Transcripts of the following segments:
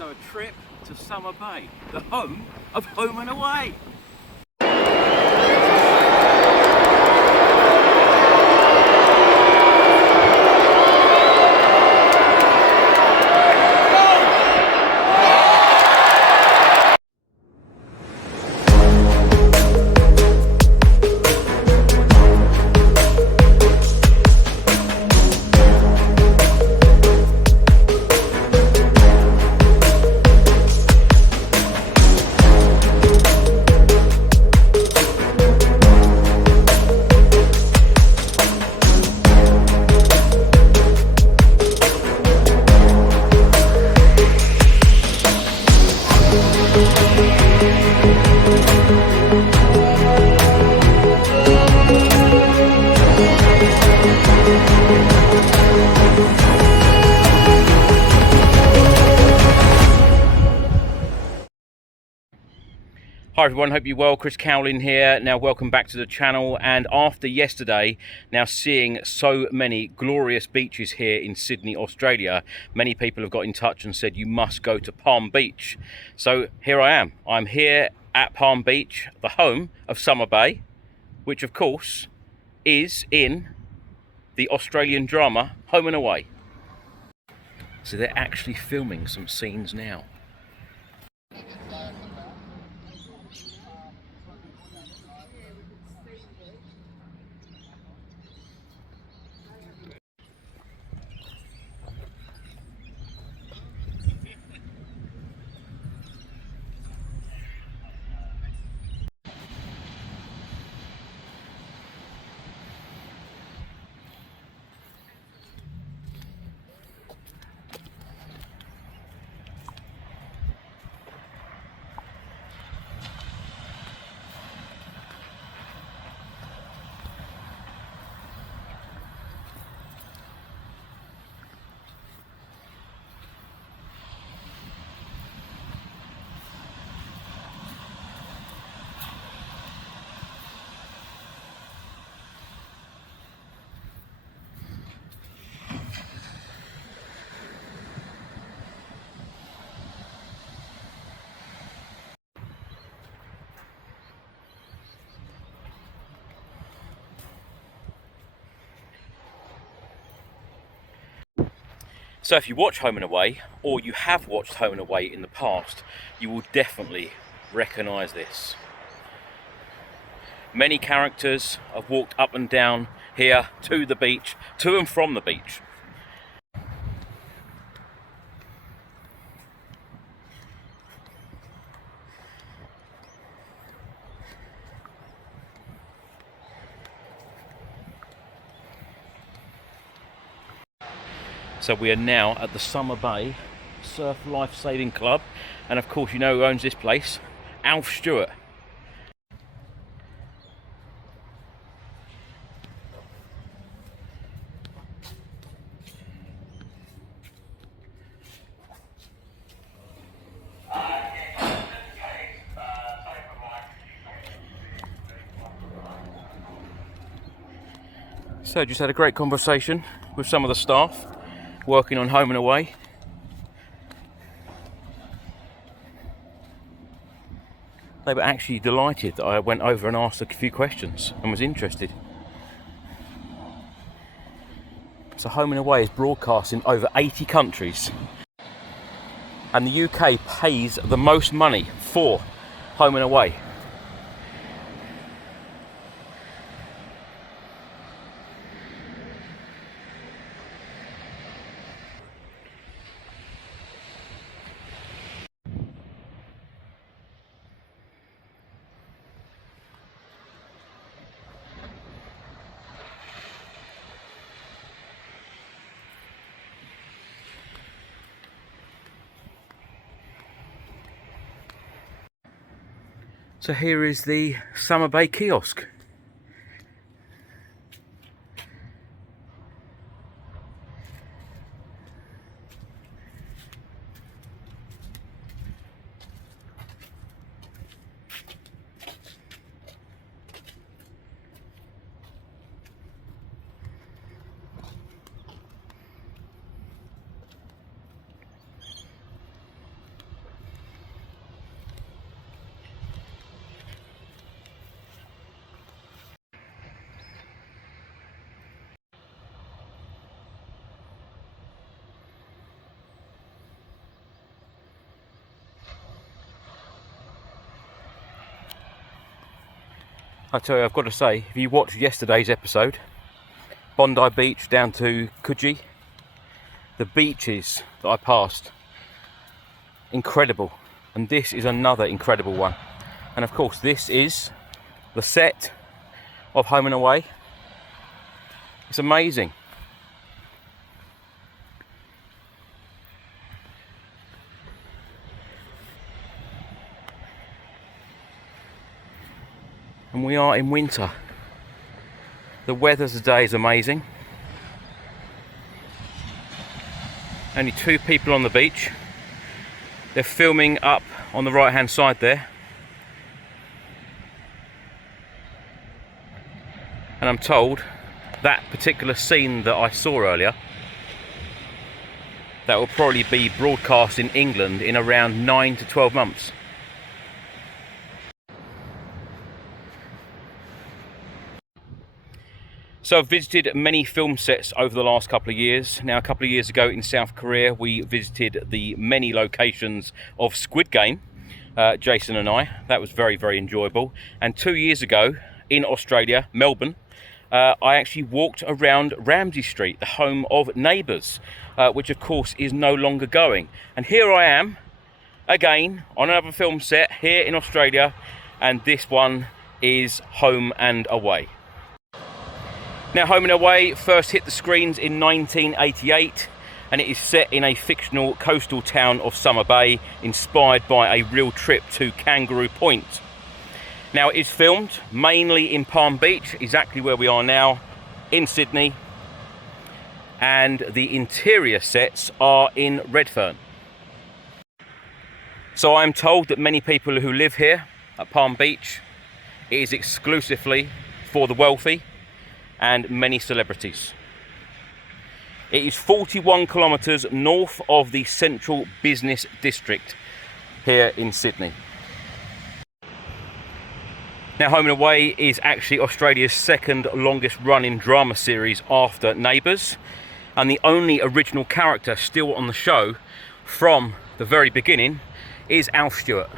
So a trip to Summer Bay, the home of Home and Away. Hi everyone, hope you're well. Chris Cowlin here. Now welcome back to the channel, and after yesterday, now seeing so many glorious beaches here in Sydney, Australia, many people have got in touch and said you must go to Palm Beach. So here I am. I'm here at Palm Beach, the home of Summer Bay, which of course is in the Australian drama Home and Away. So they're actually filming some scenes now. So if you watch Home and Away, or you have watched Home and Away in the past, you will definitely recognise this. Many characters have walked up and down here to the beach, to and from the beach. So we are now at the Summer Bay Surf Life Saving Club, and of course you know who owns this place, Alf Stewart. So just had a great conversation with some of the staff working on Home and Away. They were actually delighted that I went over and asked a few questions and was interested. So Home and Away is broadcast in over 80 countries, and the UK pays the most money for Home and Away. So here is the Summer Bay kiosk. I tell you, I've got to say, if you watched yesterday's episode, Bondi Beach down to Coogee, the beaches that I passed, incredible. And this is another incredible one. And of course, this is the set of Home and Away. It's amazing. And we are in winter. The weather today is amazing. Only 2 people on the beach. They're filming up on the right hand side there. And I'm told that particular scene that I saw earlier, that will probably be broadcast in England in around 9 to 12 months. So I've visited many film sets over the last couple of years. Now, a couple of years ago in South Korea, we visited the many locations of Squid Game, Jason and I. That was very, very enjoyable. And 2 years ago in Australia, Melbourne, I actually walked around Ramsay Street, the home of Neighbours, which of course is no longer going. And here I am, again, on another film set here in Australia, and this one is Home and Away. Now, Home and Away first hit the screens in 1988, and it is set in a fictional coastal town of Summer Bay, inspired by a real trip to Kangaroo Point. Now, it is filmed mainly in Palm Beach, exactly where we are now, in Sydney, and the interior sets are in Redfern. So I'm told that many people who live here at Palm Beach, it is exclusively for the wealthy and many celebrities. It is 41 kilometres north of the central business district here in Sydney. Now, Home and Away is actually Australia's second longest running drama series after Neighbours, and the only original character still on the show from the very beginning is Alf Stewart.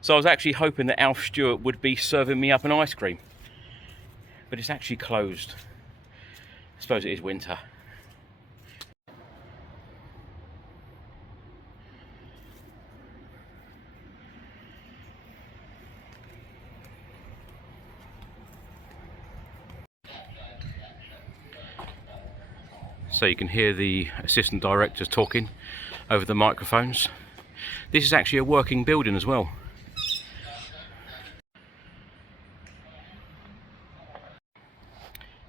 So I was actually hoping that Alf Stewart would be serving me up an ice cream, but it's actually closed. I suppose it is winter. So you can hear the assistant directors talking over the microphones. This is actually a working building as well.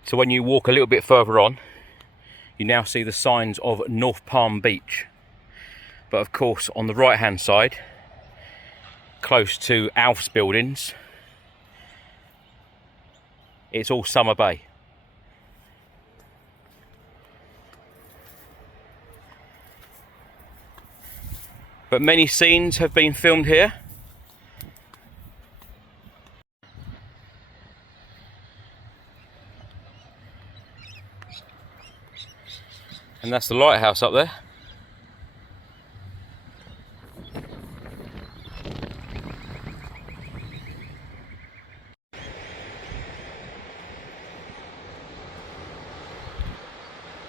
So when you walk a little bit further on, you now see the signs of North Palm Beach. But of course, on the right hand side, close to Alf's buildings, it's all Summer Bay. But many scenes have been filmed here. And that's the lighthouse up there.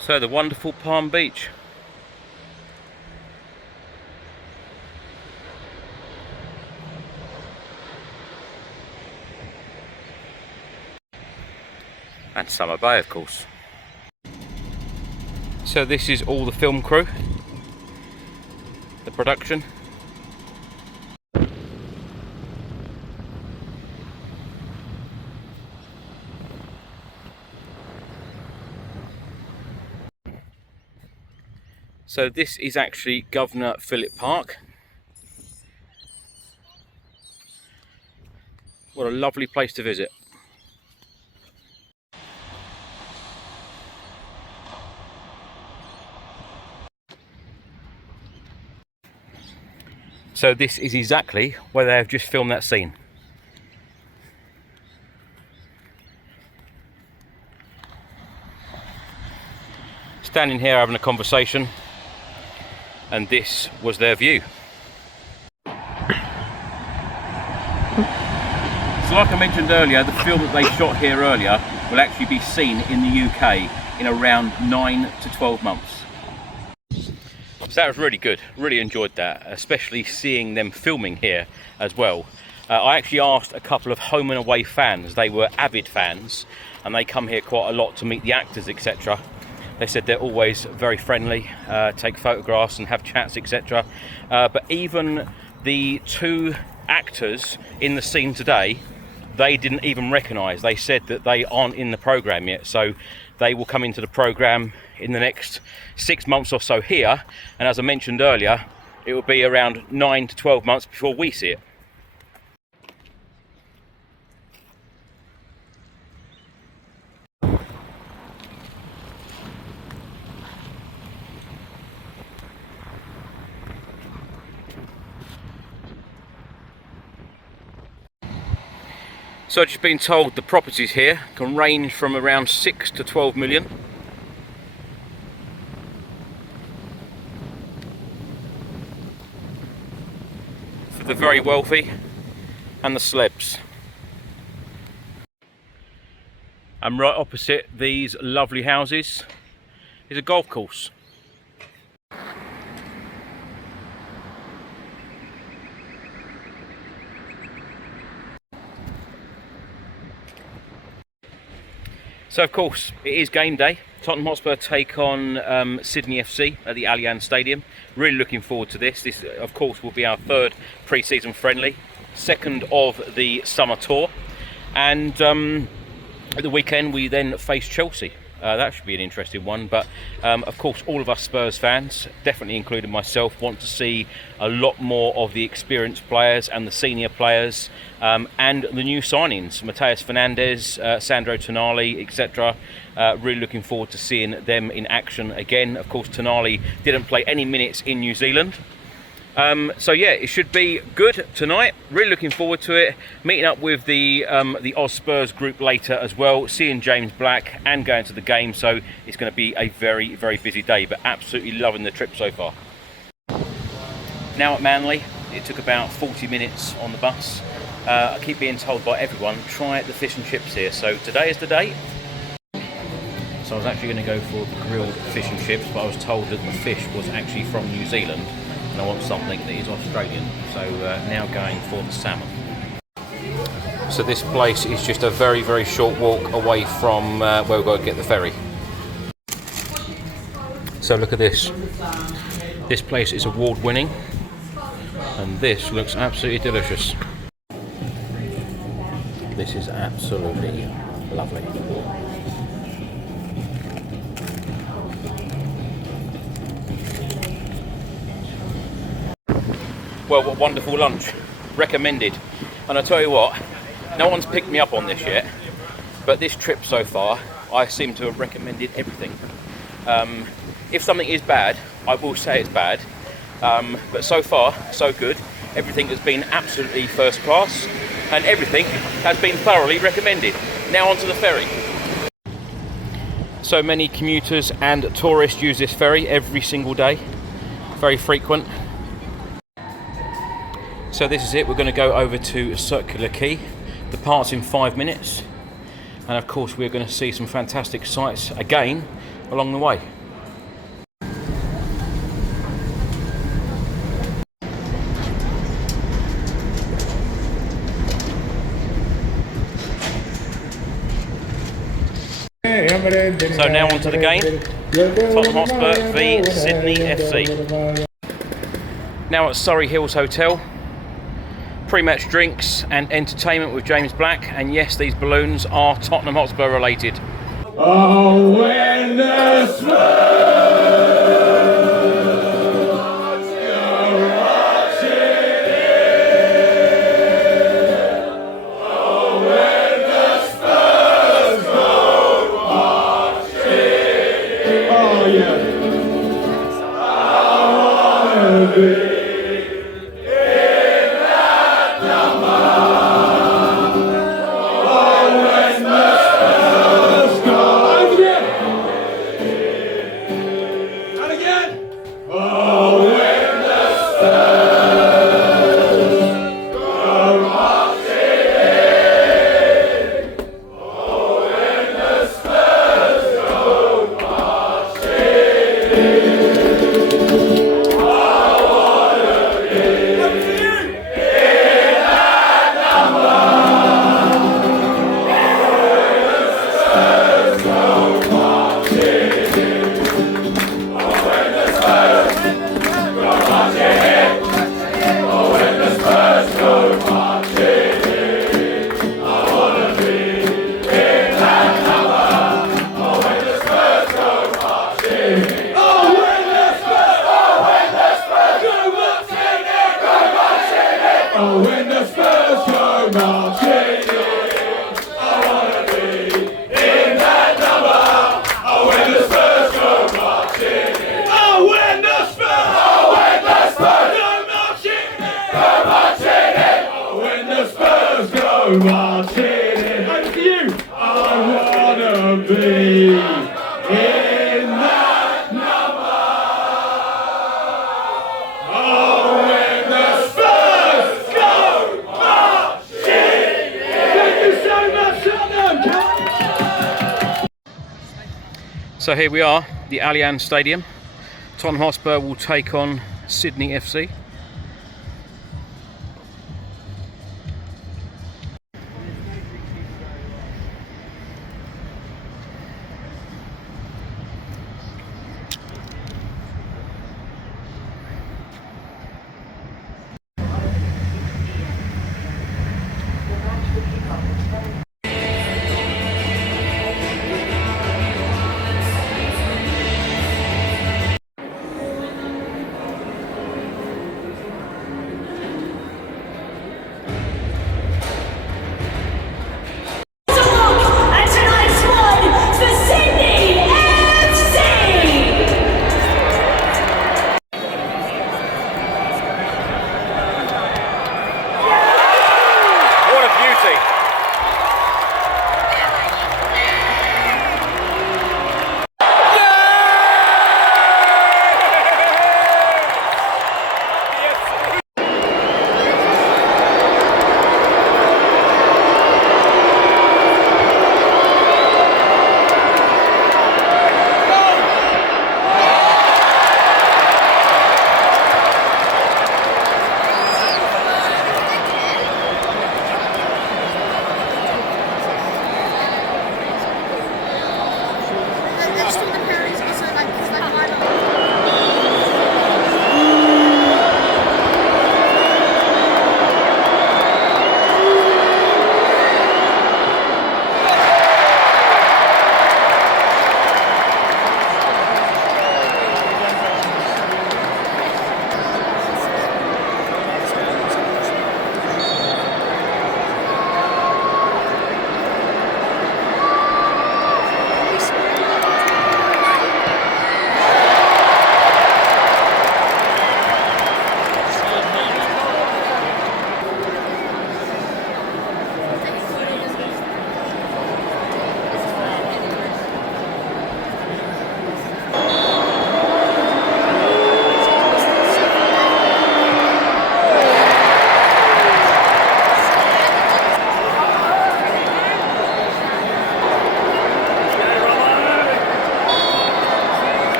So the wonderful Palm Beach. And Summer Bay, of course. So this is all the film crew, the production. So this is actually Governor Phillip Park. What a lovely place to visit. So this is exactly where they have just filmed that scene. Standing here having a conversation, and this was their view. like I mentioned earlier, the film that they shot here earlier will actually be seen in the UK in around 9 to 12 months. So that was really good, really enjoyed that, especially seeing them filming here as well. I actually asked a couple of home and away fans, they were avid fans, and they come here quite a lot to meet the actors, etc. They said they're always very friendly, take photographs and have chats, etc. But even the two actors in the scene today, they didn't even recognise. They said that they aren't in the programme yet, so they will come into the programme in the next 6 months or so here, and as I mentioned earlier, it will be around 9 to 12 months before we see it. So I've just been told the properties here can range from around 6 to 12 million. For the very wealthy and the celebs. And right opposite these lovely houses is a golf course. So of course it is game day. Tottenham Hotspur take on Sydney FC at the Allianz Stadium. Really looking forward to this. This of course will be our third pre-season friendly, second of the summer tour, and at the weekend we then face Chelsea. That should be an interesting one, but of course all of us Spurs fans, definitely including myself, want to see a lot more of the experienced players and the senior players and the new signings, Matheus Fernandes, Sandro Tonali, etc. Really looking forward to seeing them in action again. Of course Tonali didn't play any minutes in New Zealand. So yeah, it should be good tonight. Really looking forward to it. Meeting up with the Oz Spurs group later as well, seeing James Black and going to the game. So it's going to be a very, very busy day, but absolutely loving the trip so far. Now at Manly, it took about 40 minutes on the bus. I keep being told by everyone, try the fish and chips here. So today is the day. So I was actually going to go for the grilled fish and chips, but I was told that the fish was actually from New Zealand. And I want something that is Australian, so now going for the salmon. So this place is just a very, very short walk away from where we've got to get the ferry. So look at this. This place is award winning, and this looks absolutely delicious. This is absolutely lovely. Well, what wonderful lunch. Recommended. And I tell you what, no one's picked me up on this yet, but this trip so far, I seem to have recommended everything. If something is bad, I will say it's bad, but so far, so good. Everything has been absolutely first class, and everything has been thoroughly recommended. Now onto the ferry. So many commuters and tourists use this ferry every single day. Very frequent. So this is it, we're going to go over to Circular Quay. Departs in 5 minutes, and of course we're going to see some fantastic sights again along the way. So now on to the game, Tottenham Hotspur v Sydney FC. Now at Surrey Hills Hotel. Pre-match drinks and entertainment with James Black, and yes, these balloons are Tottenham Hotspur related. Oh, when the Spurs go marching in. Oh, when the Spurs go marching in. Oh, yeah. I wanna be. go marching in. Over to you. I wanna be in that number. Oh, when the Spurs go marching in. Thank you so much, Tottenham. So here we are, the Allianz Stadium. Tottenham Hotspur will take on Sydney FC.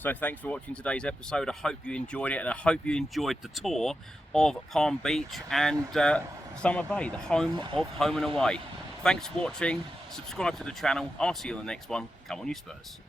So thanks for watching today's episode. I hope you enjoyed it, and I hope you enjoyed the tour of Palm Beach and Summer Bay, the home of home and away. Thanks for watching. Subscribe to the channel. I'll see you on the next one. Come on, you Spurs.